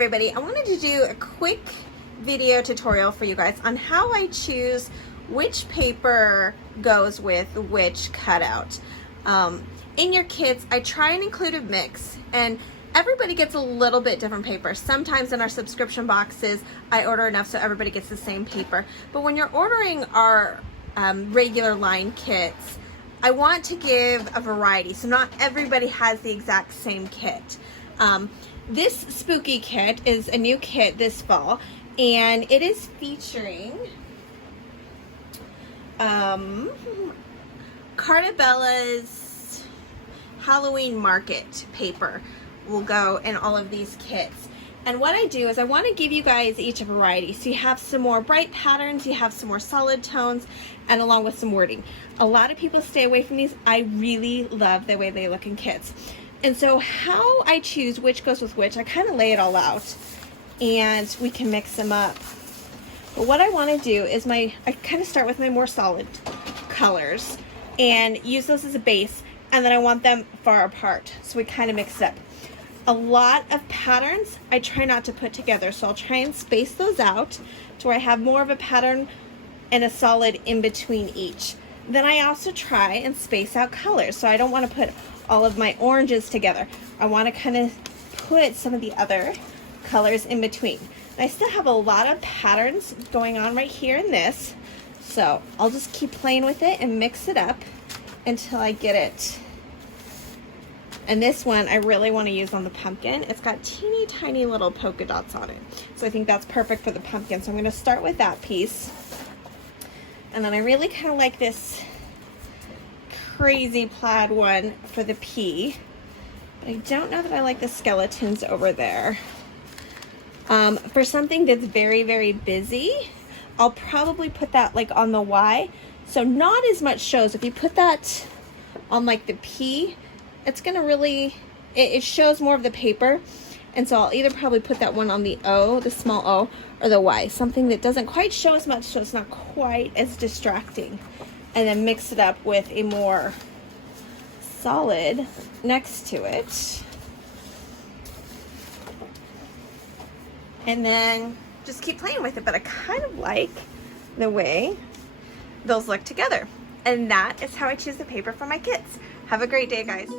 everybody, I wanted to do a quick video tutorial for you guys on how I choose which paper goes with which cutout. In your kits, I try and include a mix, and everybody gets a little bit different paper. Sometimes in our subscription boxes, I order enough so everybody gets the same paper. But when you're ordering our regular line kits, I want to give a variety, so not everybody has the exact same kit. This spooky kit is a new kit this fall, and it is featuring Cartabella's Halloween Market paper will go in all of these kits. And what I do is I want to give you guys each a variety. So you have some more bright patterns, you have some more solid tones, and along with some wording. A lot of people stay away from these. I really love the way they look in kits. And so how I choose which goes with which, I kind of lay it all out and we can mix them up. But what I want to do is I kind of start with my more solid colors and use those as a base, and then I want them far apart. So we kind of mix it up. A lot of patterns I try not to put together, so I'll try and space those out to where I have more of a pattern and a solid in between each. Then I also try and space out colors, so I don't want to put all of my oranges together. I want to kind of put some of the other colors in between. And I still have a lot of patterns going on right here in this, so I'll just keep playing with it and mix it up until I get it. And this one I really want to use on the pumpkin. It's got teeny tiny little polka dots on it, so I think that's perfect for the pumpkin. So I'm going to start with that piece, and then I really kind of like this crazy plaid one for the pea, but I don't know that I like the skeletons over there. For something that's very, very busy, I'll probably put that like on the Y, so not as much shows. If you put that on like the pea, it's gonna really, it shows more of the paper, and so I'll either probably put that one on the O, the small O, or the Y, something that doesn't quite show as much, so it's not quite as distracting. And then mix it up with a more solid next to it. And then just keep playing with it, but I kind of like the way those look together. And that is how I choose the paper for my kits. Have a great day, guys.